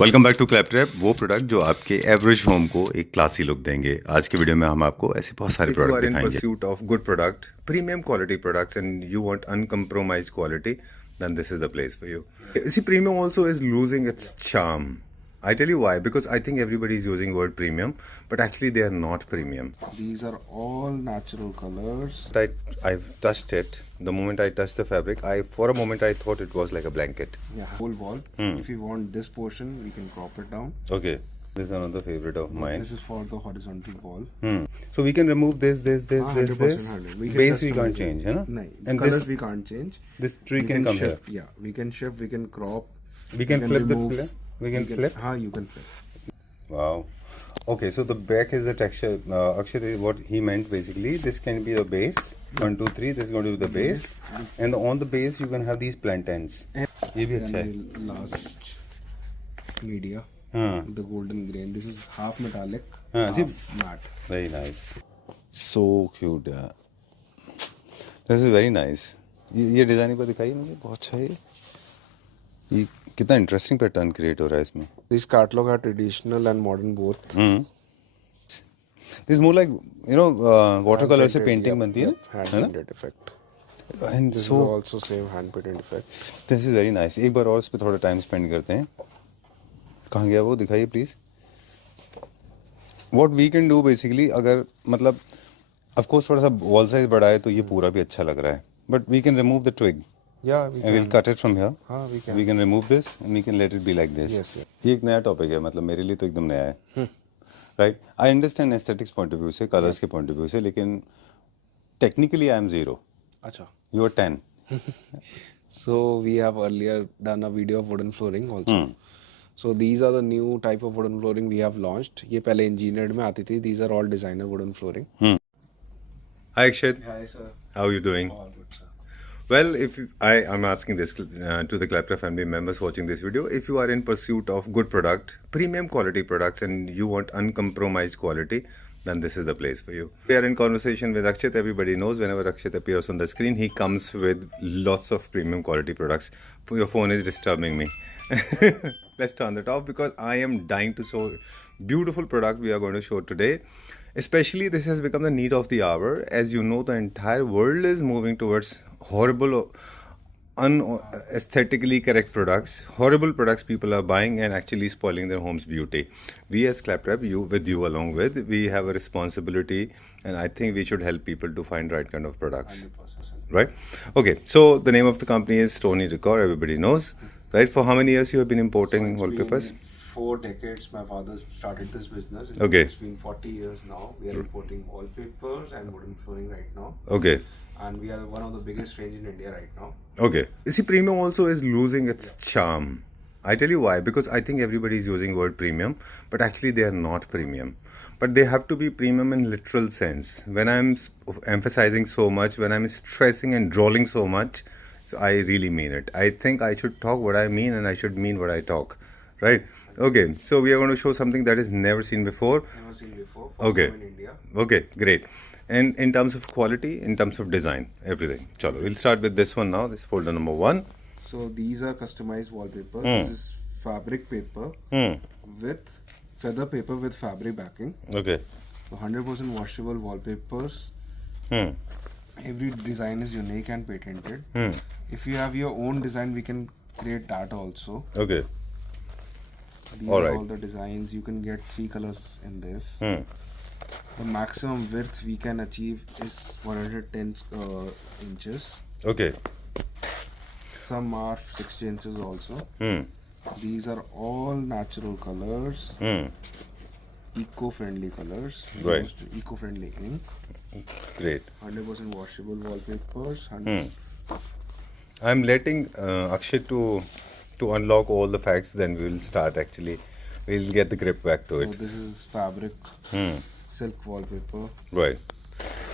Welcome back to क्लैपट्रैप, वो product जो आपके एवरेज होम को एक क्लासी लुक देंगे। आज के वीडियो में हम आपको ऐसे बहुत सारे प्रोडक्ट दिखाएंगे। If you are in pursuit of good product, premium quality products, and you want uncompromised quality, then this is the place for you. See, premium also is losing its charm. I tell you why, because I think everybody is using word premium, but actually they are not premium. These are all natural colors. I've touched it. The moment I touched the fabric, for a moment I thought it was like a blanket. Yeah, whole wall. If you want this portion, we can crop it down. Okay, this is another favorite of mine. This is for the horizontal wall. So we can remove this. 100%, This. 100%. We can Base we customize can't it. change, है ना? No, And colors this, we can't change. this tree We can come here. shift. Yeah, we can shift. We can crop. We can flip remove, the flip. We can flip. You can flip. Wow. Okay, so the back is the texture. Actually, what he meant basically, this can be the base. 1, 2, 3. This is going to be the base, and on the base you can have these plantains. ये भी अच्छा है. And the last media, हाँ. the golden grain. This is half metallic, हाँ, see? half matte. Very nice. So cute. Yeah. This is very nice. ये design एक बार दिखाइए मुझे. बहुत अच्छा है ये. कितना इंटरेस्टिंग पैटर्न क्रिएट हो रहा है इसमें. This catalog are traditional and modern both. This is more like watercolor से पेंटिंग बनती है ना, hand है ना? painted effect. And This so is also same hand painted effect. This is very nice. एक बार और इस पे थोड़ा टाइम स्पेंड करते हैं. कहाँ गया वो, दिखाइए please. What we can do basically, अगर मतलब ऑफ कोर्स थोड़ा सा वॉल साइज बड़ा है तो ये पूरा भी अच्छा लग रहा है, but we can remove the twig Yeah, we and can. we'll cut it from here. हाँ, we can. We can remove this and we can let it be like this. Yes, sir. ये एक नया topic है, मतलब मेरे लिए तो एकदम नया है. Right, I understand aesthetics point of view से, कलर्स के पॉइंट ऑफ व्यू से, लेकिन technically I am 0. Acha. You are 10. So we have earlier done a video of wooden flooring also. So these are the new type of wooden flooring we have launched. ये पहले engineered में आती थी. These are all designer wooden flooring. Hi Akshit, Hi sir. how are you doing? All good sir. Well, if I'm asking this to the Claptrap family members watching this video, if you are in pursuit of good product, premium quality products, and you want uncompromised quality, then this is the place for you. We are in conversation with Akshit. Everybody knows whenever Akshit appears on the screen, he comes with lots of premium quality products. Your phone is disturbing me. Let's turn that off because I am dying to show beautiful product we are going to show today. Especially this has become the need of the hour. As you know, the entire world is moving towards horrible, unaesthetically correct products, horrible products people are buying and actually spoiling their home's beauty. We as Claptrap, with you along with, we have a responsibility, and I think we should help people to find right kind of products. 100%. Right? Okay, so the name of the company is Stony Decor, everybody knows. Right? For how many years you have been importing It's wallpapers? been 4 decades. My father started this business. Okay. It's been 40 years now. We are importing wallpapers and wooden flooring right now. Okay. And we are one of the biggest range in India right now. Okay. You see, premium also is losing its charm. I tell you why. Because I think everybody is using word premium, but actually they are not premium. But they have to be premium in literal sense. When I'm emphasizing so much, when I'm stressing and drawling so much, so I really mean it. I think I should talk what I mean and I should mean what I talk. Right? Okay. So we are going to show something that is never seen before. Never seen before. First Okay. time in India. Okay, great. And in terms of quality, in terms of design, everything. Chalo, we'll start with this one now. This is folder number 1. So these are customized wallpaper. This is fabric paper with feather paper with fabric backing. Okay. So 100% washable wallpapers. Every design is unique and patented. If you have your own design, we can create that also. Okay. These All are right. all the designs. You can get 3 colors in this. The maximum width we can achieve is 110 inches. Okay. Some are 60 inches also. These are all natural colors, eco-friendly colors. We Right. used eco-friendly ink. Great. 100% washable wallpapers. I'm letting Akshay to unlock all the facts. Then we will start. Actually, we'll get the grip back to So it. this is fabric silk wallpaper. Right.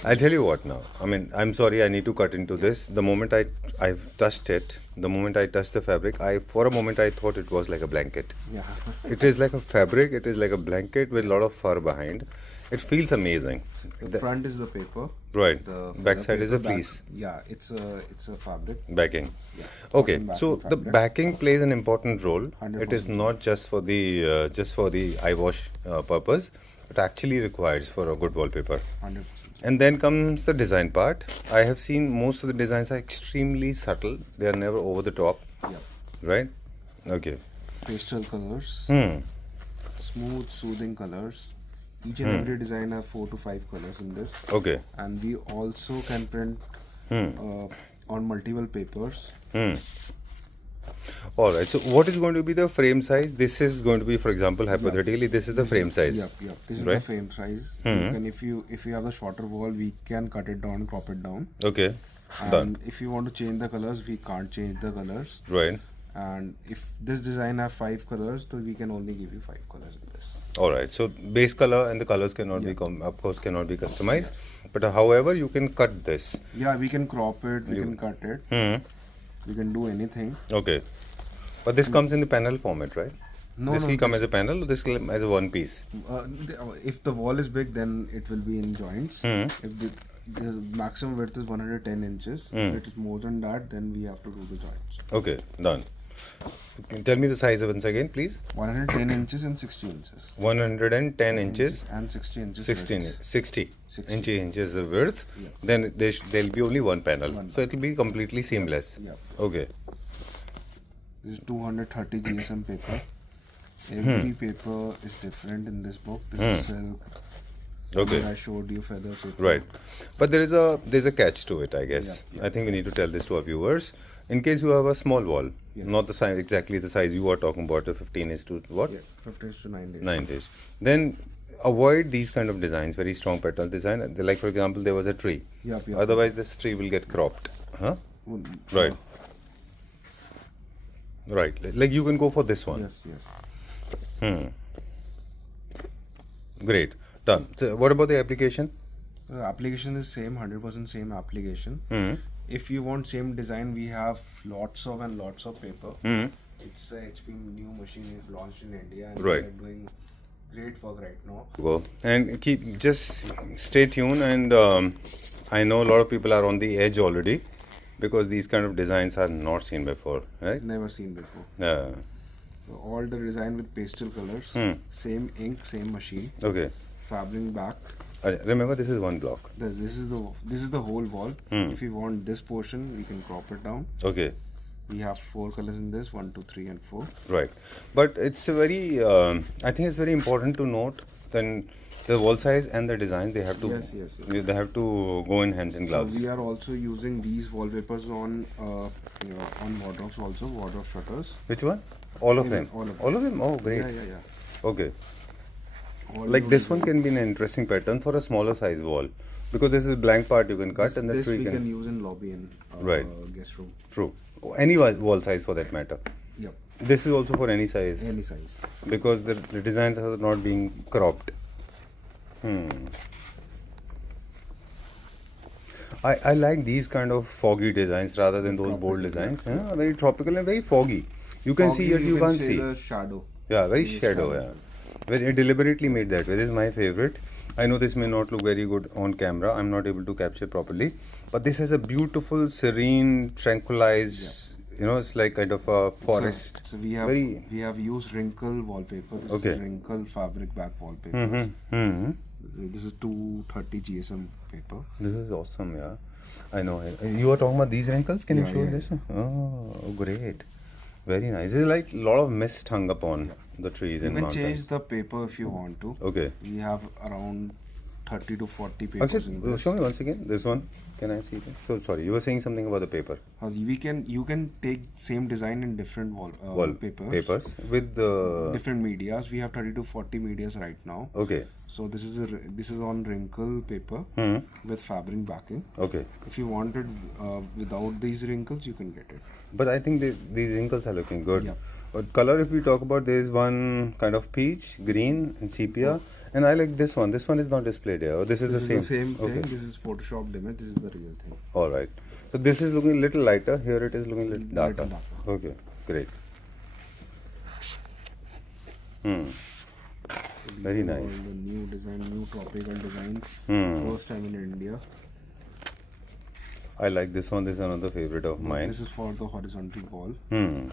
I'll tell you what now. I mean, I'm sorry, I need to cut into this. The moment I've touched it, the moment I touched the fabric, for a moment I thought it was like a blanket. Yeah. It is like a fabric. It is like a blanket with a lot of fur behind. It feels amazing. The front is the paper. Right. The Back side paper is a back- fleece. Yeah, it's a fabric. Backing. Yeah. Okay, Cotton so backing the fabric. backing plays an important role. 100%. It is not just for the eye wash purpose. It actually requires for a good wallpaper. 100%. And then comes the design part. I have seen most of the designs are extremely subtle. They are never over the top, Yeah. right? Okay. Pastel colors. Hmm. Smooth, soothing colors. Each and every design have 4 to 5 colors in this. Okay. And we also can print on multiple papers. All right. So what is going to be the frame size? This is going to be, for example, hypothetically, this is the frame size. Yep. This is Right. the frame size. And if you have the shorter wall, we can cut it down, crop it down. Okay. And Done. if you want to change the colors, we can't change the colors. Right. And if this design have 5 colors, so we can only give you 5 colors in this. All right. So base color and the colors cannot be, of course, cannot be customized. But however, you can cut this. Yeah, we can crop it, we can cut it, we can do anything. Okay. But this comes in the panel format, right? No, This no, will come as a panel, or this will come as a one piece. If the wall is big, then it will be in joints. If the maximum width is 110 inches, if it is more than that, then we have to do the joints. Okay, done. Tell me the size once again, please. 110 inches and 60 inches. 110 inches, And 60 inches. 16, width. 60 60. inches of width. Yeah. Then there'll be only one panel. So it will be completely seamless. Yeah. Okay. This is 230 GSM paper. Every paper is different in this book. This is silk. Okay. I showed you feather paper. Right. But there's a catch to it, I guess. Yeah. I think we need to tell this to our viewers. In case you have a small wall, Yes. not the size exactly the size you are talking about, a 15 is to what? Yeah, 15 to 9 days. 9 days. Then avoid these kind of designs, very strong pattern design. Like for example, there was a tree. Yep. Otherwise, this tree will get cropped. Huh? Right. Right. Like you can go for this one. Yes. Great. Done. So what about the application? The application is same, 100% same application. Hmm. If you want same design, we have lots of paper. It's a HP new machine we've launched in India, and Right. we're doing great work right now. Go. And just stay tuned. And I know a lot of people are on the edge already because these kind of designs are not seen before, right? Never seen before. Yeah. So all the design with pastel colors, same ink, same machine, Okay. fabric backed. Remember, this is one block. This is the whole wall. If you want this portion, we can crop it down. Okay. We have 4 colors in this, 1, 2, 3, and 4. Right. But it's a very, I think it's very important to note then the wall size and the design, they have to, Yes. they have to go in hands and So gloves. we are also using these wallpapers on wardrobes also, wardrobe shutters. Which one? All of Even them? all of them. All of them? Oh, great. Yeah. Okay. All Like those this one can be an interesting pattern for a smaller size wall because this is blank part you can cut and the this tree we can. can use in lobby and Right. guest room. True. Any wall size for that matter. Yep. This is also for any size Any size. because the designs are not being cropped. I like these kind of foggy designs rather than those bold designs. Yeah, very tropical and very foggy. You can see Foggy, yet you can can't say see. the shadow. Yeah, very shadow. Yeah, very deliberately made that way. This is my favorite. I know this may not look very good on camera. I'm not able to capture properly, but this has a beautiful, serene, tranquilized. You know, it's like kind of a forest. So we have Very- we have used wrinkle wallpaper. This Okay. is wrinkle fabric back wallpaper. Hmm. This is 230 GSM paper. This is awesome. Yeah, I know. You are talking about these wrinkles. Can you Yeah, show yeah. this? Oh, great. Very nice. This is like a lot of mist hung upon the trees You in can mountains. change the paper if you want to. Okay. We have around 30 to 40 papers in Actually, this. show me once again. This one. Can I see this? So sorry, you were saying something about the paper. You can take same design in different Papers with the. different medias. We have 30 to 40 medias right now. Okay. So this is on wrinkle paper with fabric backing. Okay. If you wanted without these wrinkles, you can get it. But I think these wrinkles are looking good. Yeah. But color, if we talk about, there is one kind of peach, green, and sepia, And I like this one. This one is not displayed here. Or this is This the is same. the same thing. Okay. This is photoshopped image. This is the real thing. All right. So this is looking a little lighter. Here it is looking a little darker. Little darker. Okay. Great. Hmm. So these Very are nice. All the new design, new tropical designs. Hmm. First time in India. I like this one. This is another favorite of mine. This is for the horizontal wall. Hmm.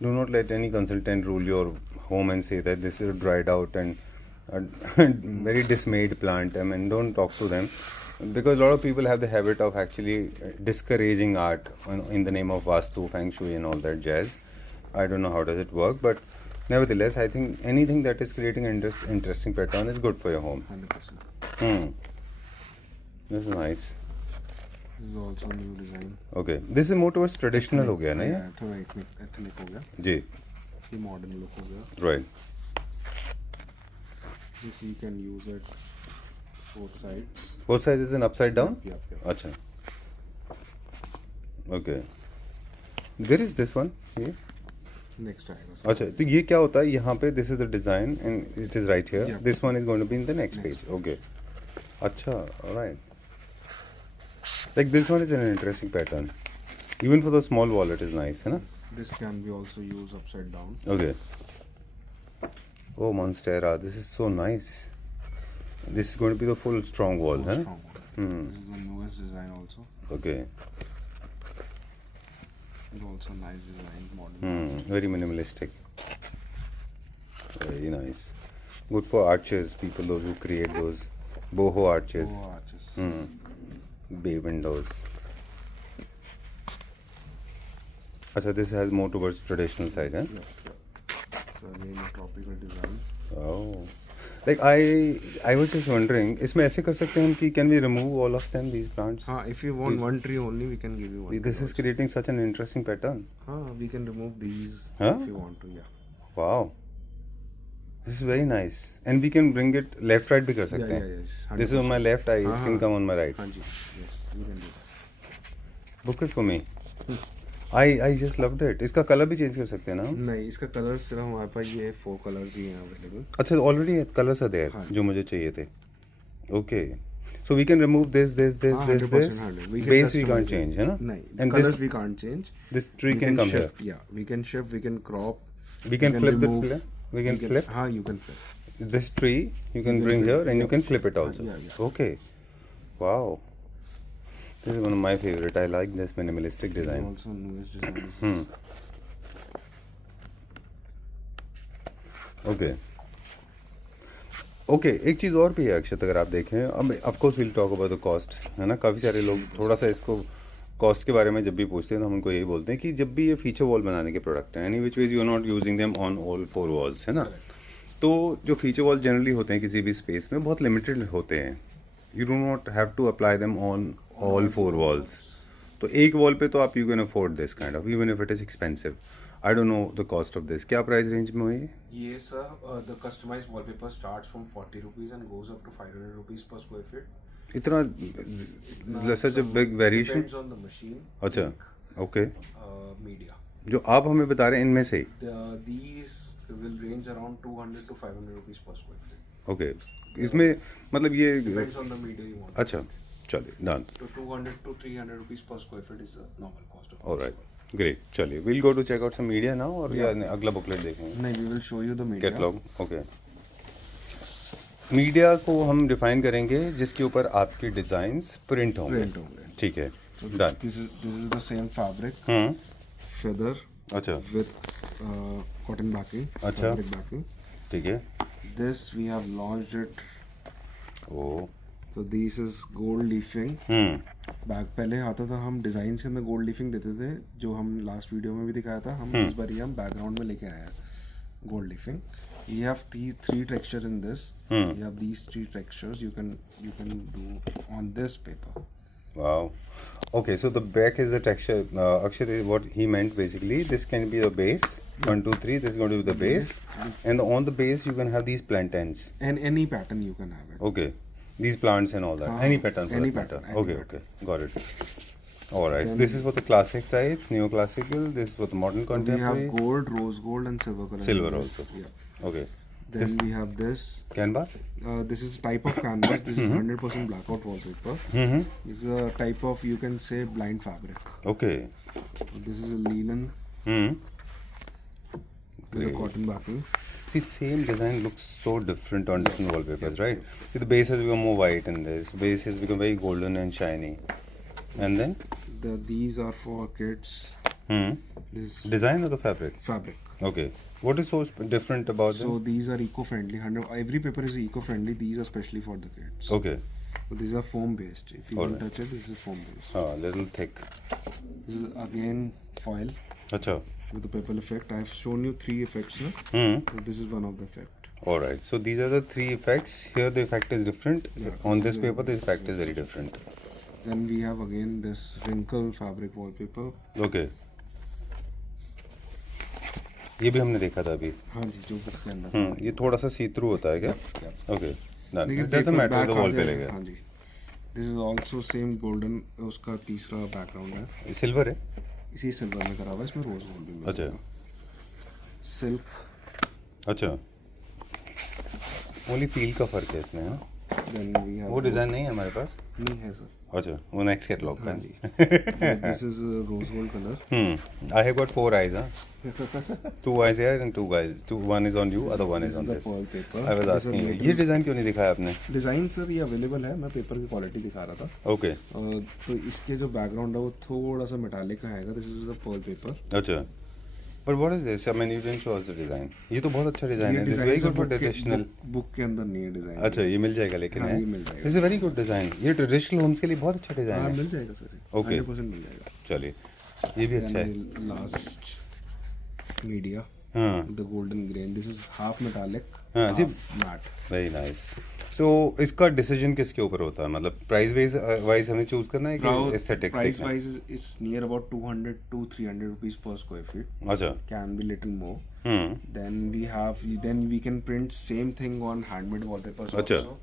Do not let any consultant rule your home and say that this is a dried out and a very dismayed plant. I mean, don't talk to them because a lot of people have the habit of actually discouraging art in the name of Vastu, Feng Shui, and all that jazz. I don't know how does it work, but nevertheless, I think anything that is creating an interesting pattern is good for your home. 100%. Hmm. This is nice. This is also a new design. Okay. This is more towards traditional हो गया ना ये? Yeah, थोड़ा ethnic हो गया. जी. ये modern look हो गया. Right. This you can use it both sides. Both sides is an upside down? Yep. अच्छा. Okay. There is this one. ये. Next triangle. अच्छा तो ये क्या होता है यहाँ पे this is the design and it is right here. Yeah. This one is going to be in the next page. Okay. अच्छा. All right. Like this one is an interesting pattern. Even for the small wall, it is nice, है ना? This can be also used upside down. Okay. Oh, Monstera, this is so nice. This is going to be the full strong wall, है ना? Strong one. This is the newest design also. Okay. It's also nice design, modern. Very minimalistic. Very nice. Good for arches, people those who create those boho arches, Four arches. bay windows. Achha, this has more towards traditional side, huh? Yep. So again a tropical design. Oh. Like I was just wondering, इसमें ऐसे कर सकते हैं हम कि can we remove all of them, these plants? If you want one tree only, we can give you one. This is creating such an interesting pattern. We can remove these Huh? if you want to. Yeah. Wow. This is very nice. And we can bring it left right भी कर सकते हैं. Yes. This is on my left eye, it can come on my right. हाँ जी. Yes, you can do that. Book it for me. I just loved it. इसका colour भी change कर सकते हैं ना हम? नहीं, इसका कलर सिर्फ हमारे पास ये 4 कलर भी हैं अवेलेबल. अच्छा ऑलरेडी कलर्स आर देयर हाँ. जो मुझे चाहिए थे. Okay. So we can remove this. 100%. Base we can't change, है ना? नहीं. And colors this we can't change. this tree can come here. shift. Yeah, we can shift. We can crop. We can flip the remove, flip. We can flip. हाँ, you can flip. This tree you can bring flip, here and you yeah. can flip it also. Yeah. Okay. Wow. This is one of my favorite. I like this minimalistic design. Also newest designs. Okay okay एक चीज़ और भी है अक्षत, अगर आप देखें, अब of course will talk about the cost, है ना? काफ़ी सारे लोग थोड़ा सा इसको कॉस्ट के बारे में जब भी पूछते हैं तो हम उनको यही बोलते हैं कि जब भी ये फीचर वॉल बनाने के प्रोडक्ट हैं, any which ways you are not using them on all 4 walls, है ना? तो जो फीचर वॉल जनरली होते हैं किसी भी स्पेस में बहुत लिमिटेड होते हैं. You do not have to apply them on all 4 walls. तो एक वॉल पे तो आप you can afford this kind of, even if it is expensive. I don't know the cost of this. क्या प्राइस रेंज में हुई? ये sir the customized wallpaper starts from 40 rupees and goes up to 500 rupees per square feet. इतना such a big variation. Depends on the machine. अच्छा okay. Media. जो आप हमें बता रहे हैं इनमें से these will range around 200 to 500 rupees per square feet. Okay. इसमें मतलब ये Depends on the media you want. अच्छा चलिए done. So 200 to 300 rupees per square feet is the normal cost of. Alright great. चलिए will go to check out some media now, और या अगला booklet देखेंगे? नहीं, we will show you the media. Catalogue. Okay. Media को हम define करेंगे जिसके ऊपर आपके डिजाइन्स प्रिंट होंगे. Print होंगे. ठीक है done. This is the same fabric, feather अच्छा with cotton backing. अच्छा. Fabric backing. ठीक है. This we have launched it. Oh So this is gold leafing. Bag पहले आता था, हम डिजाइन के अंदर गोल्ड लीफिंग देते थे, जो हम लास्ट वीडियो में भी दिखाया था. हम इस बार हम बैकग्राउंड में लेके आए हैं gold लीफिंग. You have three textures in this. You have these 3 textures. You can do on this paper. Wow. Okay, so the back is the texture. Actually, what he meant basically, this can be the base. 1, 2, 3. This is going to be the base, and on the base you can have these plantains. And any pattern you can have it. Okay, these plants and all that. Any pattern. For any that matter. pattern, any Okay, got it. All right. So this is for the classic type, neoclassical. This is for the modern We contemporary. have gold, rose gold, and silver color. Silver in this. also. Yeah. Okay. Then we have this. Canvas. This is type of canvas. This is 100% blackout wallpaper. This is a type of, you can say, blind fabric. Okay. This is a linen with a cotton backing. The same design looks so different on different wallpapers, right? See, the base has become more white in this. Base has become very golden and shiny. And then? These are for kids. This Design or the fabric? fabric. Okay. What is so different about So them? these are eco-friendly. Every paper is eco-friendly. These are specially for the kids. Okay. So these are foam-based. If you don't touch it, this is foam-based. Little thick. This is again foil Acha. with the purple effect. I have shown you 3 effects now. So this is one of the effect. Alright. So these are the 3 effects. Here the effect is different. On this paper, the effect is very different. Then we have again this wrinkle fabric wallpaper. Okay. ये भी हमने देखा था अभी. हाँ जी, जो book के अंदर. ये थोड़ा सा सी थ्रू होता है क्या? ओके. देखिए, It doesn't paper matter, back the uh wall पे जाएगा. लेगा. हाँ जी. This is also same golden. उसका तीसरा बैकग्राउंड है. ये सिल्वर है? इसी सिल्वर में करा हुआ है. इसमें रोज गोल्ड भी मिलेगा. अच्छा. सिल्क. अच्छा. ओनली फील का फर्क है इसमें. हाँ. Then we have वो डिजाइन नहीं है हमारे पास. नहीं है सर. अच्छा. वो नेक्स्ट कैटलॉग का. This is a rose gold color. I have got 4 eyes. Huh? 2 eyes here and 2 eyes. One is on you, other one is This on is the this. pearl paper. I was This is asking you. little- ये design क्यों नहीं दिखाया आपने? Design sir ये available है. मैं paper की quality दिखा रहा था. ओके. तो इसके जो बैकग्राउंड है वो थोड़ा सा मेटालिक आएगा. This is the pearl paper. अच्छा. But what is this? I mean, you didn't show us the design. ये तो बहुत अच्छा डिजाइन है. This is very good for traditional. Book के अंदर नहीं है डिजाइन. अच्छा, ये मिल जाएगा लेकिन हाँ, है. ये मिल जाएगा. This is a very good design. ये ट्रेडिशनल होम्स के लिए बहुत अच्छा डिजाइन हाँ है. मिल जाएगा सर. Okay. 100% मिल जाएगा. चलिए. ये भी अच्छा है. Last media. हाँ. The golden grain. This is half metallic. हाँ, half matte. Very nice. So इसका डिसीजन किसके ऊपर होता है? मतलब प्राइस वाइज हमें चूज करना है कि एस्थेटिक्स Price देखना है? wise it's near about 200 to 300 rupees per square feet. अच्छा. Can be little more. Hmm. Then we can print same thing on handmade wallpapers अच्छा. also.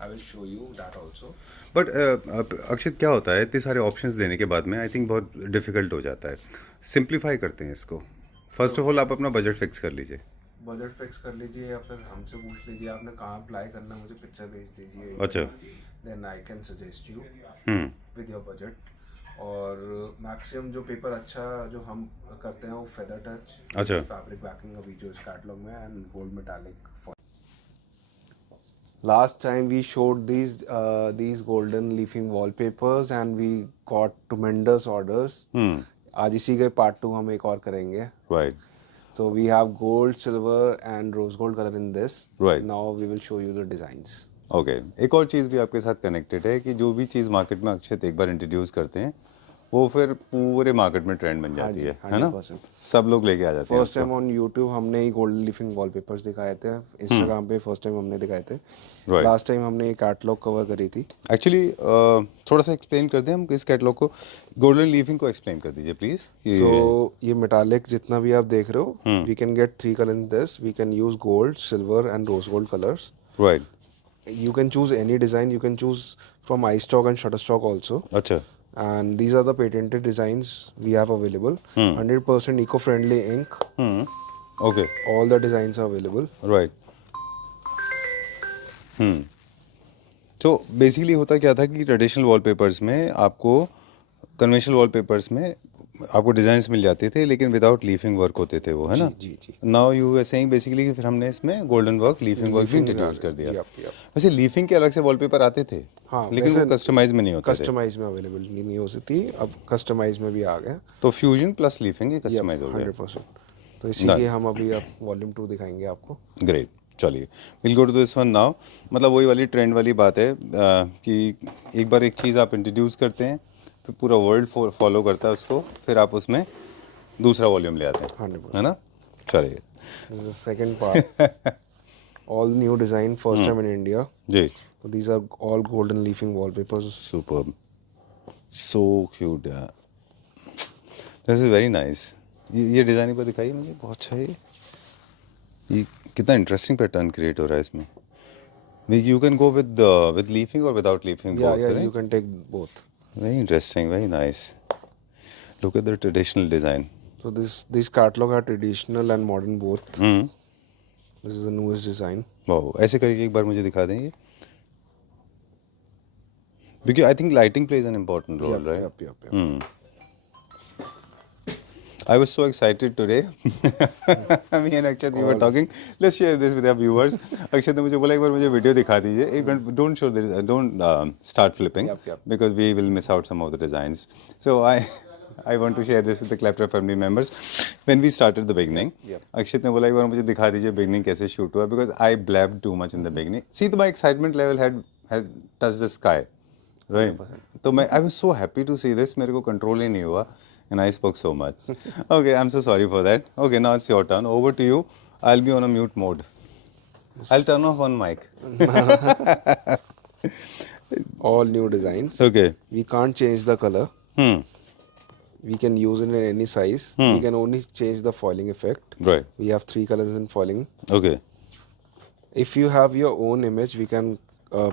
I will show you that also. But अक्षित क्या होता है इतने सारे options देने के बाद में आई थिंक बहुत डिफिकल्ट हो जाता है. सिंप्लीफाई करते हैं इसको. फर्स्ट ऑफ ऑल आप अपना बजट फिक्स कर लीजिए. बजट फिक्स कर लीजिए या फिर हमसे पूछ लीजिए आपने कहाँ अप्लाई करना है. मुझे पिक्चर भेज दीजिए. अच्छा. Then I can suggest you hmm. With your budget. और मैक्सिमम जो पेपर अच्छा जो हम करते हैं वो फेदर टच. अच्छा. फैब्रिक बैकिंग अभी जो इस कैटलॉग में and gold metallic. Last time we showed these golden leafing wallpapers and we got tremendous orders. आज इसी के part 2 हम एक और करेंगे. Right. So we have gold, silver and rose gold color in this. Right. Now we will show you the designs. Okay. एक और चीज़ भी आपके साथ कनेक्टेड है कि जो भी चीज़ मार्केट में अक्षित एक बार इंट्रोड्यूस करते हैं वो फिर पूरे मार्केट में ट्रेंड बन जाती है ना? 100%. सब लोग लेके आ जाते हैं. फर्स्ट टाइम ऑन यूट्यूब हमने ही गोल्ड लीफिंग वॉलपेपर्स दिखाए थे. इंस्टाग्राम पे फर्स्ट टाइम हमने दिखाए थे. Right. लास्ट टाइम हमने ये कैटलॉग कवर करी थी. एक्चुअली थोड़ा सा एक्सप्लेन कर दें हम इस कैटलॉग को. गोल्डन लीफिंग को एक्सप्लेन कर दीजिए प्लीज. सो ये मेटालिक जितना भी आप देख रहे हो, we can get 3 colour in this. We can use gold, silver and rose gold colours. Right. You can choose any design. You can choose from iStock and Shutterstock also. अच्छा. And these are the patented designs we have available. 100% eco-friendly ink. Okay. All the designs are available. Right. तो basically होता क्या था कि traditional wallpapers में आपको conventional wallpapers में आपको डिजाइन्स मिल जाते थे लेकिन विदाउट लीफिंग वर्क होते थे वो, है ना? जी जी. Now you are saying basically कि फिर हमने इसमें गोल्डन वर्क लीफिंग वर्क भी इंट्रोड्यूस कर दिया. जी, आपकी आप. वैसे लीफिंग के अलग से वॉलपेपर आते थे. हाँ, लेकिन वो कस्टमाइज में नहीं होते थे. कस्टमाइज में अवेलेबल नहीं हो सकती. अब कस्टमाइज में भी आ गया. तो फ्यूजन प्लस लीफिंग कस्टमाइज हो गया. 100%. तो इसीलिए हम अभी आप वॉल्यूम 2 दिखाएंगे आपको. ग्रेट. चलिए will go to this one now. मतलब वही वाली ट्रेंड वाली बात है कि एक बार एक चीज़ आप इंट्रोड्यूस करते हैं फिर पूरा वर्ल्ड फॉलो करता है उसको, फिर आप उसमें दूसरा वॉल्यूम ले आते हैं. 100%. है ना? चलिए. This is the second part. All new design, first time in India. जी. So these are all golden leafing wallpapers. Superb. So cute यार. This is very nice. ये डिज़ाइन एक बार दिखाइए मुझे. बहुत अच्छा है ये. कितना इंटरेस्टिंग पैटर्न क्रिएट हो रहा है इसमें. यू कैन गो विद लीफिंग और without लीफिंग. Yeah, you can take both. Very interesting, very nice. Look at the traditional design. So this catalog are traditional and modern both. This is the newest design. वाह, ऐसे करके एक बार मुझे दिखा देंगे, because I think lighting plays an important role, Yep, right? yep. I was so excited today. Me and Akshat, we were talking. Let's share this with our viewers. Akshat ने मुझे बोला एक बार मुझे वीडियो दिखा दीजिए. एक minute, don't show this, don't start flipping, Yep. because we will miss out some of the designs. So I want to share this with the Claptrap family members. When we started the beginning, Akshat ने बोला एक बार मुझे दिखा दीजिए beginning कैसे shoot हुआ, because I blabbed too much in the beginning. See, my excitement level had touched the sky, right? तो मैं I was so happy to see this. मेरे को control ही नहीं हुआ. And I spoke so much. Okay, I'm so sorry for that. Okay, now it's your turn. Over to you. I'll be on a mute mode. I'll turn off one mic. All new designs. Okay. We can't change the color. We can use it in any size. We can only change the foiling effect. Right. We have 3 colors in foiling. Okay. If you have your own image, we can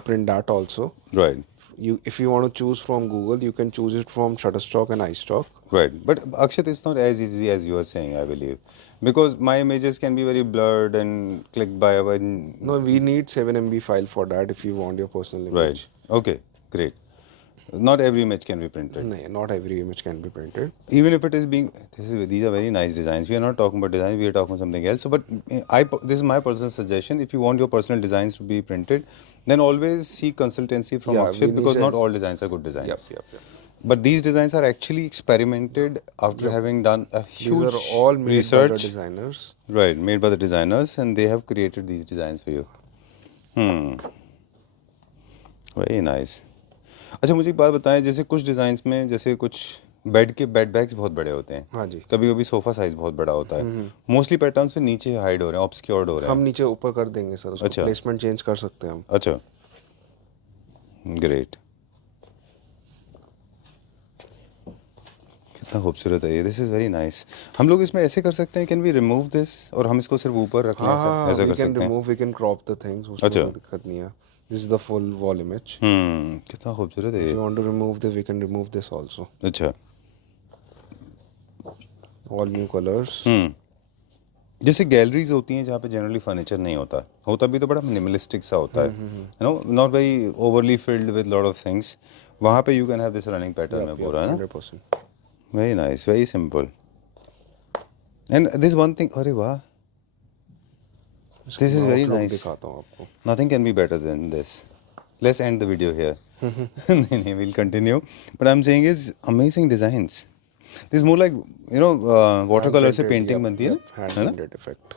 print that also. Right. If you want to choose from Google, you can choose it from Shutterstock and iStock. Right. But Akshat, it's not as easy as you are saying, I believe. Because my images can be very blurred and clicked by a... No, we need 7 MB file for that if you want your personal image. Right. Okay, great. Not every image can be printed. No, not every image can be printed. Even if it is being... These are very nice designs. We are not talking about design, we are talking about something else. So, but this is my personal suggestion. If you want your personal designs to be printed, then always seek consultancy from Akshat, because not all designs are good designs. Yep. But these designs are actually experimented after having done a huge These are all made research. by the designers. Right, made by the designers, and they have created these designs for you. Very nice. अच्छा, मुझे एक बात बताएं, जैसे कुछ designs में जैसे कुछ बेड बैग्स बहुत बड़े होते हैं. हाँ जी. कभी कभी सोफा साइज बहुत बड़ा होता है. मोस्टली पैटर्न्स पे नीचे हाइड हो रहे हैं, ऑब्सक्योर्ड हो रहे हैं. हम नीचे ऊपर कर देंगे सर, उसको अच्छा. प्लेसमेंट चेंज कर सकते हैं हम. अच्छा, ग्रेट. कितना खूबसूरत है ये. This is very nice. हम लोग इसमें ऐसे कर सकते हैं, कैन वी रिमूव दिस, और हम इसको सिर्फ ऊपर रख लें, ऐसा कर सकते हैं. We can crop the things, उसमें कोई दिक्कत नहीं है. This is the full wall image. कितना खूबसूरत है ये. If you want to remove this, we can remove this also. अच्छा. All new colors. जैसे गैलरीज होती हैं जहाँ पे जनरली फर्नीचर नहीं होता भी तो बड़ा मिनिमलिस्टिक सा होता है, you know, not very overly filled with lot of things. वहाँ पे you can have this running pattern में पूरा, है ना. 100%. Very nice, very simple. And this one thing, अरे वाह, this is very nice. दिखाता हूँ आपको. Nothing can be better than this. Let's end the video here. नहीं, we'll continue. But I'm saying is amazing designs. This is more like, you know, watercolor से painting बनती है ना, hand है ना? painted effect.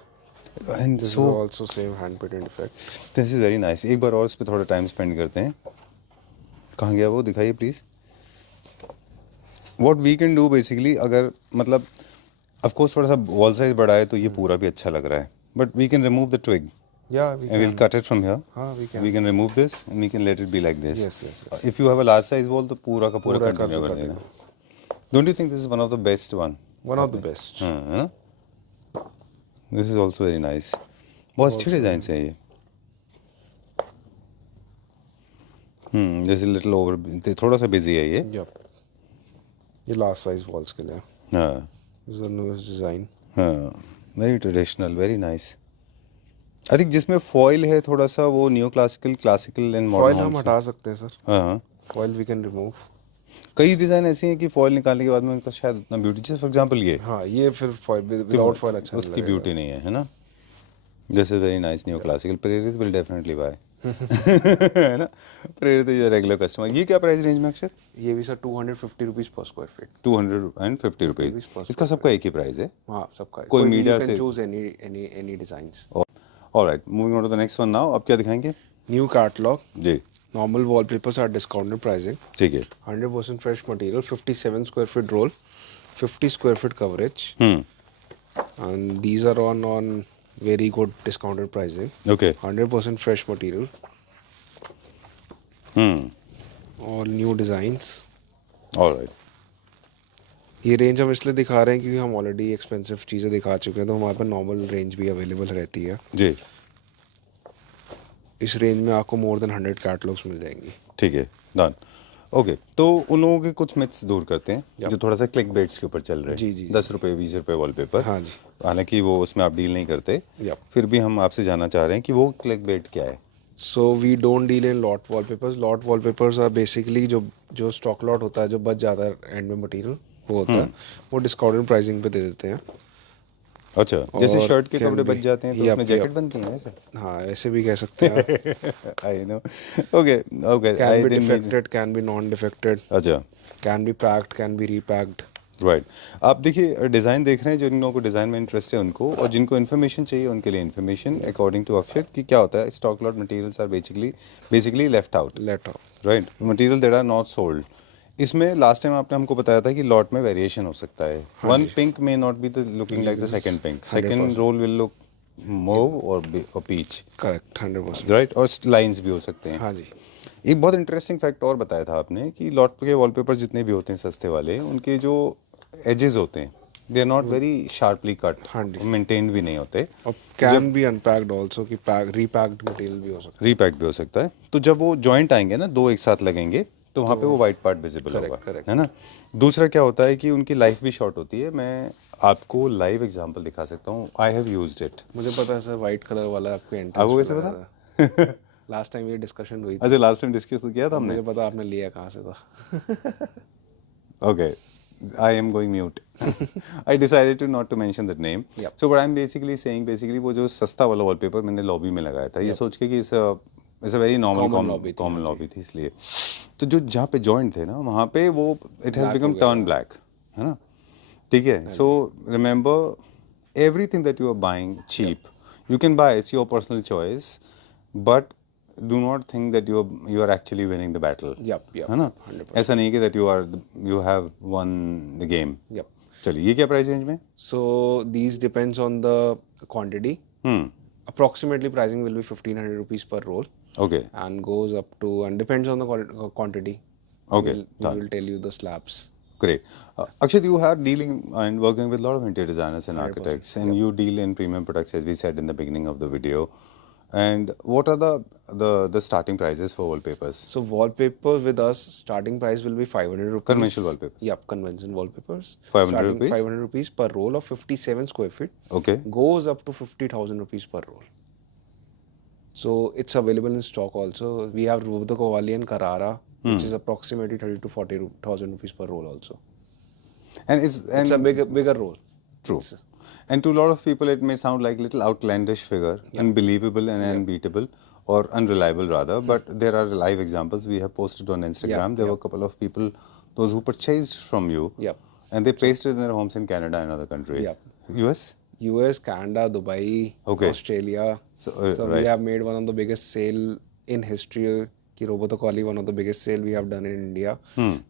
And This so is also same hand painted effect. this is very nice. एक बार और इस पे थोड़ा टाइम स्पेंड करते हैं. कहाँ गया वो, दिखाइए please. What we can do basically, अगर मतलब of course थोड़ा सा wall size बड़ा है तो ये पूरा भी अच्छा लग रहा है. But we can remove the twig. Yeah, we And can. we'll cut it from here. We can. We can remove this and we can let it be like this. Yes. If you have a large size wall, तो पूरा का पूरा पूरा continue का कर देना. Don't you think this is one of the best one? One of the best. हाँ. This is also very nice. बहुत अच्छे डिजाइन है ये. जैसे little over, थोड़ा सा busy है ये. Yep. ये large size walls के लिए. हाँ. This is the newest design. हाँ. Very traditional, very nice. I think जिसमें foil है थोड़ा सा वो neo classical, classical and modern. Foil हम हटा सकते हैं सर. हाँ. Foil we can remove. कई डिज़ाइन ऐसे हैं कि फॉइल निकालने के बाद में उनका शायद उतना ब्यूटी, जैसे फॉर एग्जांपल ये. हाँ, ये फिर फॉइल विदाउट फॉइल अच्छा नहीं उसकी लगेगा. ब्यूटी नहीं है ना. This is very nice new classical. प्रेरित विल डेफिनेटली बाय. है ना. प्रेरित इज रेगुलर कस्टमर. ये क्या प्राइस रेंज में अक्षर? ये भी sir 250 rupees per square feet. 250 rupees. इसका सबका एक ही प्राइस है. हाँ, सबका. कोई मीडिया से choose any designs. Alright, moving on to the next one now. अब क्या दिखाएंगे? New catalogue. जी. Normal wallpapers are discounted pricing. ठीक है. 100% fresh material, 57 square feet roll, 50 square feet coverage. And these are on very good discounted pricing. Okay. 100% fresh material. All new designs. Alright. ये range हम इसलिए दिखा रहे हैं क्योंकि हम ऑलरेडी एक्सपेंसिव चीज़ें दिखा चुके हैं, तो हमारे पास नॉर्मल रेंज भी अवेलेबल रहती है. जी. इस रेंज में आपको मोर देन 100 कैटलॉग्स मिल जाएंगी. ठीक है, डन. ओके, तो उन लोगों के कुछ मिथ्स दूर करते हैं जो थोड़ा सा क्लिक बेट्स के ऊपर चल रहे हैं। जी, जी, 10 रुपये 20 रुपये वॉलपेपर। हाँ जी। हालांकि वो उसमें आप डील नहीं करते, Yep. फिर भी हम आपसे जानना चाह रहे हैं कि वो क्लिक बेट क्या है। So we don't deal in lot wallpapers. Lot wallpapers are basically जो स्टॉक लॉट होता है, जो बच जाता है एंड में मटेरियल, वो होता है, वो डिस्काउंटेड प्राइसिंग पे दे देते हैं। अच्छा, जैसे और शर्ट के can कपड़े be- बच जाते हैं तो Yep, उसमें जैकेट yep. बनती है ऐसे। हाँ, ऐसे भी कह सकते हैं आप। I know. Okay okay, Can I be didn't mean. defected, can be non-defected, अच्छा, can be packed, can be repacked. Right. आप देखिए डिज़ाइन देख रहे हैं, जिन लोगों को डिज़ाइन में इंटरेस्ट है उनको, और जिनको इन्फॉर्मेशन चाहिए उनके लिए इन्फॉर्मेशन अकॉर्डिंग टू अक्षर कि क्या होता है। Stock lot materials are basically left out, Let out. Right, material that are not sold. इसमें लास्ट टाइम आपने हमको बताया था कि लॉट में वेरिएशन हो सकता है। One pink may not be the looking like the second pink, second roll will look mauve और पीच, Correct, 100%. राइट, और लाइंस भी हो सकते हैं। हाँ जी। एक बहुत इंटरेस्टिंग फैक्ट और बताया था आपने कि लॉट के वॉलपेपर जितने भी होते हैं सस्ते वाले, उनके जो एजेस होते हैं they are not very sharply cut, हाँ जी। मेंटेन्ड भी नहीं होते, और कैन बी अनपैक्ड ऑल्सो, कि रीपैक्ड मटेरियल भी हो सकता रीपैक्ड भी हो सकता है। तो जब वो जॉइंट आएंगे ना, दो एक साथ लगेंगे, तो वहाँ पे वो वाइट पार्ट विजिबल होगा, correct. है ना। दूसरा क्या होता है कि उनकी लाइफ भी शॉर्ट होती है। मैं आपको लाइव एग्जांपल दिखा सकता हूँ, आई हैव यूज्ड इट। है। मुझे पता है सर, वाइट कलर वाला आपके आपको एंट्रेंस कैसे पता? लास्ट टाइम ये डिस्कशन हुई थी। अच्छा, लास्ट टाइम डिस्कस किया था हमने। मुझे पता आपने लिया कहाँ से था। Okay, I am going mute. I decided to not to mention that name. Yep. So what I'm basically saying, वो जो सस्ता वाला वॉलपेपर मैंने लॉबी में लगाया था, ये सोच के कि it's a very normal common lobby थी, इसलिए तो जो जहाँ पे जॉइंट थे ना, वहाँ पे वो it has become turn black, है ना। ठीक है, so remember everything that you are buying cheap, you can buy, it's your personal choice, but do not think that you are actually winning the battle. Yep, है ना। 100%. ऐसा नहीं कि that you have won the game. Yep. चलिए, ये क्या price range में? So these depends on the quantity. Approximately pricing will be 1500 rupees per roll. Okay. And goes up to, and depends on the quantity. Okay. We will tell you the slabs. Great. Akshat, you are dealing and working with a lot of interior designers and architects, and you deal in premium products, as we said in the beginning of the video. And what are the starting prices for wallpapers? So wallpapers with us, starting price will be 500 rupees. Conventional wallpapers. Yep, conventional wallpapers. 500 starting rupees? 500 rupees per roll of 57 square feet. Okay. Goes up to 50,000 rupees per roll. So it's available in stock also. We have Roboto Cavalli and Carrara, which is approximately 30 to 40,000 rupees per roll also. And It's a bigger roll. True. And to a lot of people, it may sound like little outlandish figure, unbelievable and unbeatable, or unreliable rather. But there are live examples we have posted on Instagram. There were a couple of people, those who purchased from you, and they placed it in their homes in Canada and other countries. US, Canada, Dubai, Australia. So right. We have made one of the biggest sale in history. Roboto Cavalli, one of the biggest sale we have done in India.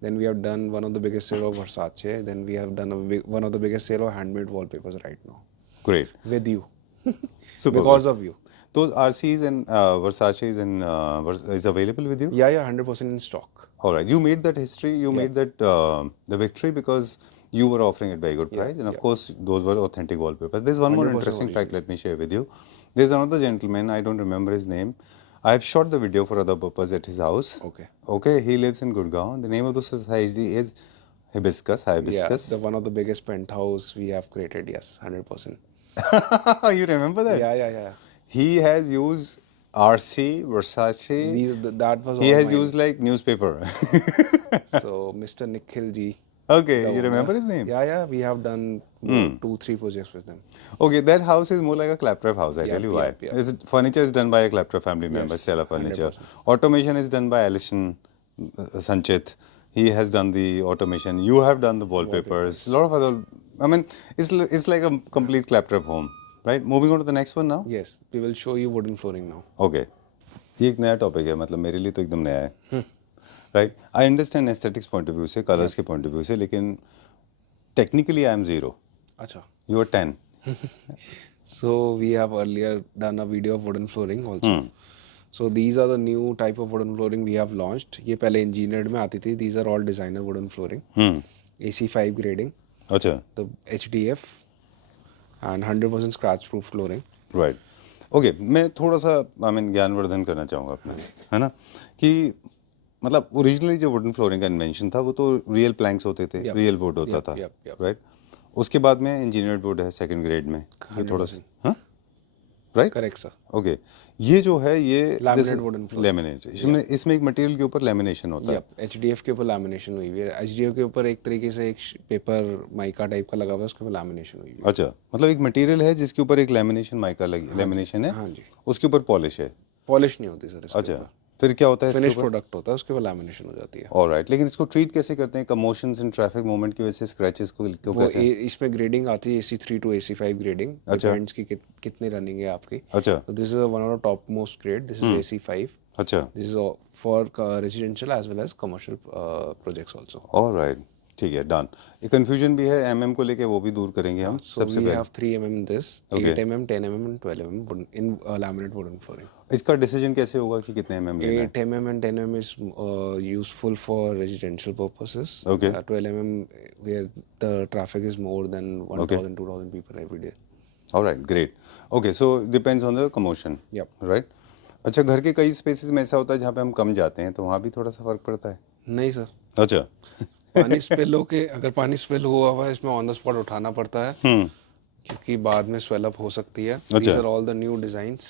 Then we have done one of the biggest sale of Versace. Then we have done one of the biggest sale of handmade wallpapers right now. Great. With you. Super. Because of you. Those RCs and Versace's and is available with you? Yeah, 100% in stock. All right. You made that history. You made that the victory because you were offering at very good price, and of course those were authentic wallpapers. There's one more interesting fact. Let me share with you. There's another gentleman. I don't remember his name. I've shot the video for other purpose at his house. Okay. He lives in Gurgaon. The name of the society is Hibiscus. Hibiscus. Yeah, one of the biggest penthouse we have created. Yes, 100%. You remember that? Yeah. He has used RC, Versace. That was. He has used like newspaper. So Mr. Nikhil ji. Okay, you remember his name? Yeah. We have done 2-3 projects with them. Okay, that house is more like a Claptrap house. I tell you why. Furniture is done by a Claptrap family member, Stella Furniture. 100%. Automation is done by Alison Sanchit. He has done the automation. You have done the wallpapers. A lot of other. I mean, it's like a complete Claptrap home, right? Moving on to the next one now. Yes, we will show you wooden flooring now. Okay, ये एक नया topic है, मतलब मेरे लिए तो एकदम नया है. Right, I understand aesthetics point of view से, कलर्स के पॉइंट ऑफ व्यू से, लेकिन टेक्निकली आई एम 0. अच्छा. You are 10. So we have earlier done a video of wooden flooring also. So these are the new type of wooden flooring we have launched. ये पहले engineered में आती थी. These are all designer wooden flooring. AC5 grading. अच्छा. The HDF and 100% scratch proof flooring. Right. Okay, मैं थोड़ा सा ज्ञानवर्धन करना चाहूँगा अपना, है ना, कि मतलब ओरिजिनली जो वुडन फ्लोरिंग का इन्वेंशन था वो तो रियल प्लैंक्स होते थे, रियल वुड होता था, राइट? उसके बाद में इंजीनियर्ड वुड है सेकंड ग्रेड में, जो थोड़ा सा, हाँ, राइट, करेक्ट सर। ओके, ये जो है ये लैमिनेट वुडन फ्लोर, लेमिनेट, इसमें एक मटेरियल के ऊपर लेमिनेशन होता है। एचडीएफ के ऊपर लैमिनेशन हुई हुई है। एचडीएफ के ऊपर एक तरीके से एक पेपर माइका टाइप का लगा हुआ है, उसके ऊपर लैमिनेशन हुई हुई है। अच्छा, मतलब एक मटेरियल है जिसके ऊपर एक लेमिनेशन माइका लगी, लेमिनेशन है, हाँ जी। उसके ऊपर पॉलिश है। पॉलिश नहीं होती सर इसके अच्छा, ऊपर, फिर क्या होता है फिनिश इसके ऊपर? प्रोडक्ट होता है, उसके ऊपर लैमिनेशन हो जाती है। ऑलराइट, लेकिन इसको ट्रीट कैसे करते हैं? कमोशंस इन ट्रैफिक मूवमेंट की वजह से स्क्रैचेस को वो कैसे? इसमें ग्रेडिंग आती है AC3 to AC5 grading, depends की कितनी रनिंग है आपकी। अच्छा, तो this is one of the top most grade, this is AC5। अच्छा, this is for residential as well as commercial projects also. Alright, ठीक है, डन। एक कंफ्यूजन भी है एमएम को लेके, वो भी दूर करेंगे हम So सबसे we पहले। have 3 mm this, Okay. 8 mm, 10 mm and 12 mm in laminate wooden flooring. इसका डिसीजन कैसे होगा कि कितने एमएम लेना है? 8 mm and 10 mm is useful for residential purposes. Okay. 12 mm where the traffic is more than 1,000, 2,000 people every day. Alright, great, okay, so depends on the commotion, Yep. Right? अच्छा, घर के कई स्पेसेस में ऐसा होता है जहाँ पे हम कम जाते हैं, तो वहाँ भी थोड़ा सा फर्क पड़ता है? नहीं सर, अच्छा, पानी स्पिल हो के, अगर पानी स्पिल हुआ हुआ है इसमें ऑन द स्पॉट उठाना पड़ता है, क्योंकि बाद में स्वेल अप हो सकती है। These are all the new designs.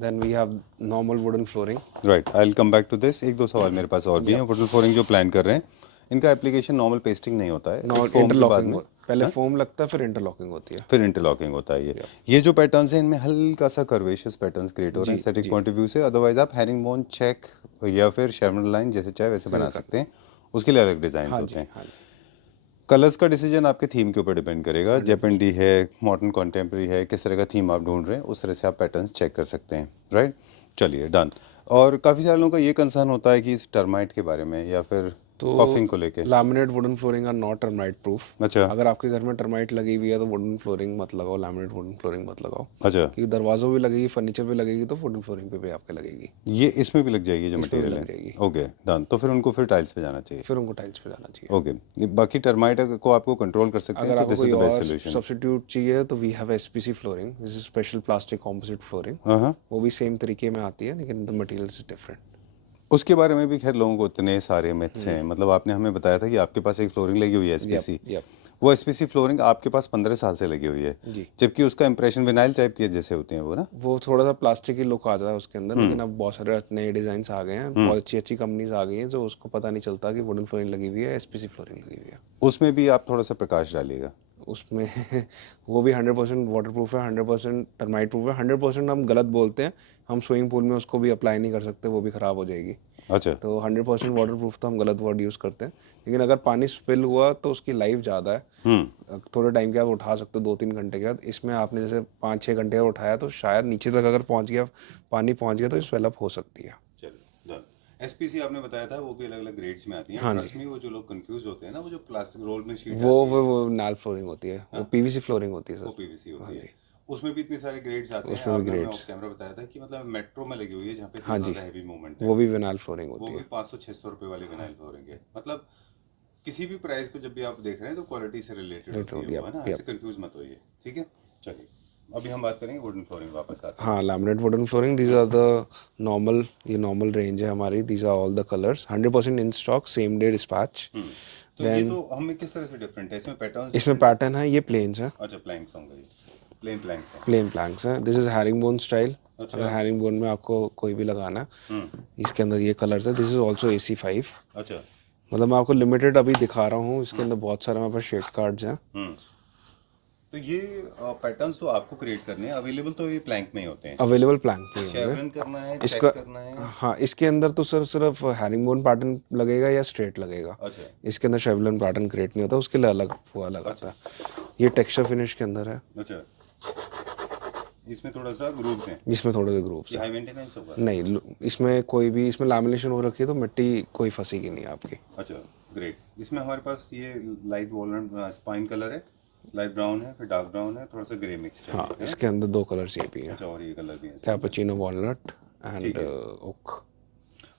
Then we have normal wooden flooring. Right, I will come back to this. एक दो सवाल मेरे पास और भी हैं। वुडन फ्लोरिंग जो प्लान कर रहे हैं, इनका एप्लीकेशन नॉर्मल पेस्टिंग नहीं होता है, Now एक foam के बाद में पहले फोम लगता है, फिर इंटरलॉकिंग होती है। फिर इंटरलॉकिंग होता है। ये जो पैटर्न्स हैं इनमें हल्का सा कर्वेशियस पैटर्न्स क्रिएट हो रहे हैं एस्थेटिक पॉइंट ऑफ व्यू से। अदरवाइज आप हैरिंगबोन चेक या फिर शेवरन लाइन जैसे चाहे वैसे बना सकते हैं, उसके लिए अलग डिजाइन होते हैं। कलर्स का डिसीजन आपके थीम के ऊपर डिपेंड करेगा। जेपेंडी है, मॉडर्न कॉन्टेम्प्रेरी है, किस तरह का थीम आप ढूंढ रहे हैं, उस तरह से आप पैटर्न्स चेक कर सकते हैं, राइट? चलिए, डन। और काफ़ी सारे लोगों का ये कंसर्न होता है कि इस टर्माइट के बारे में या फिर पफिंग को लेके। Laminate wooden flooring are not termite proof. अच्छा, अगर आपके घर में टर्माइट लगी हुई है तो वुडन फ्लोरिंग मत लगाओ, लैमिनेट वुडन फ्लोरिंग मत लगाओ। अच्छा, क्योंकि दरवाजों भी लगेगी, फर्नीचर भी लगेगी, तो वुडन फ्लोरिंग पे भी आपके लगेगी। ये इसमें भी लग जाएगी जो मटेरियल लग है? जाएगी। Okay, done. तो फिर उनको फिर टाइल्स पे जाना चाहिए? फिर उनको टाइल्स पे जाना चाहिए। ओके, बाकी टर्माइट को आपको कंट्रोल कर सकते हैं, अगर तो दिस आपको इज कोई द बेस्ट और सॉल्यूशन। सब्स्टिट्यूट चाहिए तो we have SPC flooring, this is special plastic composite flooring. हाँ, वो भी सेम तरीके में आती है, लेकिन द मटेरियल इज डिफरेंट। उसके बारे में भी खैर लोगों को इतने सारे मिथ्स हैं। मतलब आपने हमें बताया था कि आपके पास एक फ्लोरिंग लगी हुई है एसपीसी, वो एसपीसी फ्लोरिंग आपके पास 15 साल से लगी हुई है, जबकि उसका इंप्रेशन विनाइल टाइप के जैसे होते हैं वो ना, वो थोड़ा सा प्लास्टिक की लुक आ जाता है उसके अंदर। लेकिन अब बहुत सारे नए डिजाइन आ गए हैं, बहुत अच्छी अच्छी कंपनीज आ गई हैं, जो उसको पता नहीं चलता कि वुडन फ्लोरिंग लगी हुई है, SPC फ्लोरिंग लगी हुई है। उसमें भी आप थोड़ा सा प्रकाश डालिएगा। उसमें वो भी 100% वाटर प्रूफ है, 100% टर्माइट प्रूफ है। 100% हम गलत बोलते हैं, हम स्विमिंग पूल में उसको भी अप्लाई नहीं कर सकते, वो भी ख़राब हो जाएगी। अच्छा, तो 100% वाटर प्रूफ तो हम गलत वर्ड यूज़ करते हैं। लेकिन अगर पानी स्पिल हुआ तो उसकी लाइफ ज़्यादा है, थोड़े टाइम के बाद उठा सकते हो, 2-3 घंटे के बाद। इसमें आपने जैसे 5-6 घंटे का उठाया तो शायद नीचे तक अगर पहुँच गया, पानी पहुँच गया, तो स्वेलअप हो सकती है। एसपीसी आपने बताया था वो भी अलग अलग ग्रेड्स में आती हैं। हाँ जी, वो जो लोग कंफ्यूज होते हैं ना, वो जो प्लास्टिक रोल में शीट वो नाल फ्लोरिंग होती है, वो PVC फ्लोरिंग होती है सर। वो पीवीसी होती है, उसमें भी इतने सारे ग्रेड्स आते हैं। उसमें भी ग्रेड्स, ऑफ कैमरा बताया था कि मतलब मेट्रो में लगी हुई है जहाँ पे हाँ जी, हैवी मूवमेंट है, वो भी विनाइल फ्लोरिंग होती है। वो भी 500-600 रुपए वाली विनाइल फ्लोरिंग है। मतलब किसी भी प्राइस को जब भी आप देख रहे हैं तो क्वालिटी से रिलेटेड होती है ना, ऐसे कंफ्यूज मत होइए, ठीक है? चलिए, अभी हम बात करेंगे वुडन फ्लोरिंग वापस आते हैं। हाँ, laminate wooden flooring, these are the normal, ये नॉर्मल रेंज है हमारी। These are all the colours, 100% in stock, same day dispatch. तो ये तो हमें किस तरह से डिफरेंट है? इसमें पैटर्न, इसमें पैटर्न है, ये प्लेन्स है। अच्छा, प्लैंक्स होंगे, प्लेन प्लैंक्स हैं। प्लेन प्लैंक्स हैं। This is herringbone style. अगर हैरिंगबोन में आपको कोई भी लगाना है, इसके अंदर ये कलर्स है। This is also AC5। अच्छा, मतलब मैं आपको लिमिटेड अभी दिखा रहा हूँ, इसके अंदर बहुत सारे हमारे पास शेड कार्ड्स हैं। तो ये पैटर्न्स तो आपको क्रिएट करने हैं, अवेलेबल तो ये प्लैंक में ही होते हैं। अवेलेबल प्लैंक में शेवरन करना है, इसका चेक करना है। हाँ, इसके अंदर तो सर सिर्फ हैरिंगबोन पैटर्न लगेगा या स्ट्रेट लगेगा। अच्छा, इसके अंदर शेवरन पैटर्न क्रिएट नहीं होता, उसके लिए अलग हुआ लगाता है। ये टेक्सचर फिनिश के अंदर है। अच्छा, इसमें थोड़ा सा ग्रूव्स हैं, इसमें थोड़े से ग्रूव्स ये हैं। हाई मेंटेनेंस होगा? नहीं, इसमें कोई भी, इसमें लैमिनेशन हो रखी है तो मिट्टी कोई फंसेगी नहीं आपकी। अच्छा, ग्रेट। इसमें हमारे पास ये लाइट वॉलनट स्पाइन कलर है, लाइट ब्राउन है, फिर डार्क ब्राउन है, थोड़ा सा ग्रे मिक्स है। हाँ, इसके अंदर 2 कलर्स ये भी हैं। अच्छा, और ये कलर भी है, कैपुचिनो वॉलनट एंड ओक।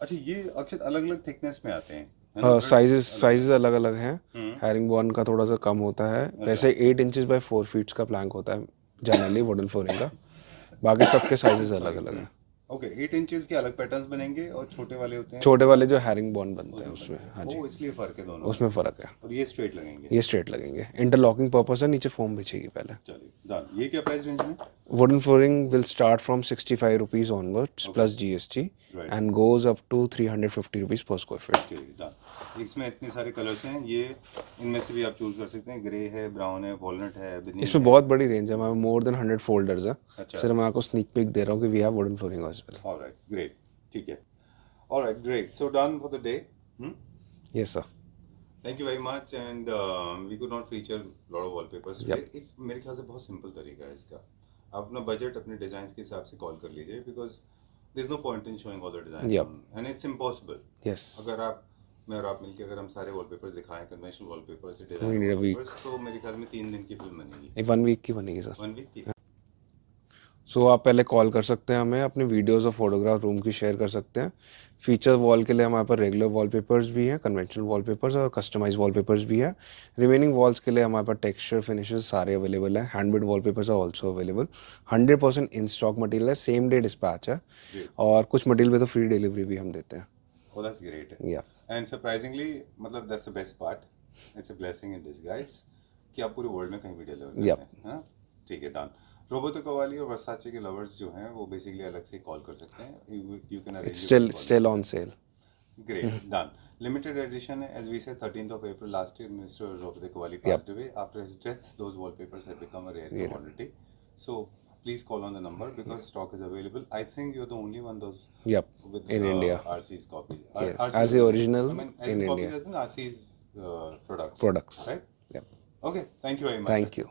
अच्छा, ये अक्सर अलग अलग थिकनेस में आते हैं, साइजेस अलग अलग हैं। हैरिंगबोन का थोड़ा सा कम होता है। वैसे 8 इंचेस बाय 4 फीट्स का प्लैंक होता है जनरली वुडन फ्लोरिंग का। बाकी सबके साइजेस अलग अलग हैं। ओके 8 इंचेस के अलग पैटर्न्स बनेंगे और छोटे वाले होते हैं छोटे वाले जो हैरिंग बॉन बनते हैं उसमें, हाँ जी, वो इसलिए फर्क है दोनों उसमें फ़र्क है। और ये स्ट्रेट लगेंगे। ये स्ट्रेट लगेंगे, इंटरलॉकिंग पर्पस है, नीचे फोम बिछेगी पहले। चलिए डन। ये क्या प्राइस रेंज में? Wooden flooring will start from 65 rupees onwards plus GST and goes up to 350 rupees per square feet. चलिए डन। इसमें इतने सारे कलर्स हैं, ये इनमें से भी आप चूज कर सकते हैं। ग्रे है, ब्राउन है, वॉलनट है, ebony इसमें है। बहुत बड़ी रेंज है, हमारे मोर देन 100 फोल्डर्स है। अच्छा। सिर्फ मैं आपको स्नीक पिक दे रहा हूँ कि we have wooden flooring as well. Alright great, ठीक है। Alright great, so done for the day. Yes sir. Thank you very much and we could not feature lot of wallpapers today. मेरे ख्याल से बहुत simple तरीका है इसका। आप अपना बजट अपने डिजाइन के हिसाब से कॉल कर लीजिए, because there is no point in showing all the design and it's impossible. Yes, अगर आप मैं और आप मिलकर अगर हम सारे वॉलपेपर्स दिखाएं, कन्वेंशनल वॉलपेपर्स, डिजाइन वॉलपेपर्स, तो मेरे ख्याल में 3 दिन की फिल्म बनेगी। 1 वीक की बनेगी सर। 1 वीक की। सो आप पहले कॉल कर सकते हैं हमें, अपनी वीडियोस और फोटोग्राफ रूम की शेयर कर सकते हैं। फीचर वॉल के लिए हमारे पास रेगुलर वॉलपेपर्स भी हैं, कन्वेंशनल वॉलपेपर्स और कस्टमाइज वॉलपेपर्स भी हैं। रिमेनिंग वॉल्स के लिए हमारे पास टेक्सचर फिनिशेस सारे अवेलेबल हैं। Handmade wallpapers are also available. 100% in stock material है, सेम डे डिस्पैच है और कुछ मटेरियल पे तो फ्री डिलीवरी भी हम देते हैं। Oh, that's great. Yeah. And surprisingly, मतलब that's the best part. It's a blessing in disguise कि आप पूरे वर्ल्ड में कहीं भी डिलीवर करते हैं, हाँ? ठीक है, डन। रोबर्टो कवाली और वर्साचे के लवर्स जो हैं वो बेसिकली अलग से कॉल कर सकते हैं। You can arrange. It's still on sale. Great, done. Limited edition है, as we said, 13th of April last year, Mr. Roberto Cavalli passed away. After his death, those wallpapers have become a rare commodity. So please call on the number because stock is available. I think you're the only one those. Yep. With in India. RC's copy. Yeah. RC's as the original I mean, as in the India. Copy as in RC's products. Products. Right? Yep. Okay. Thank you very much. Thank you.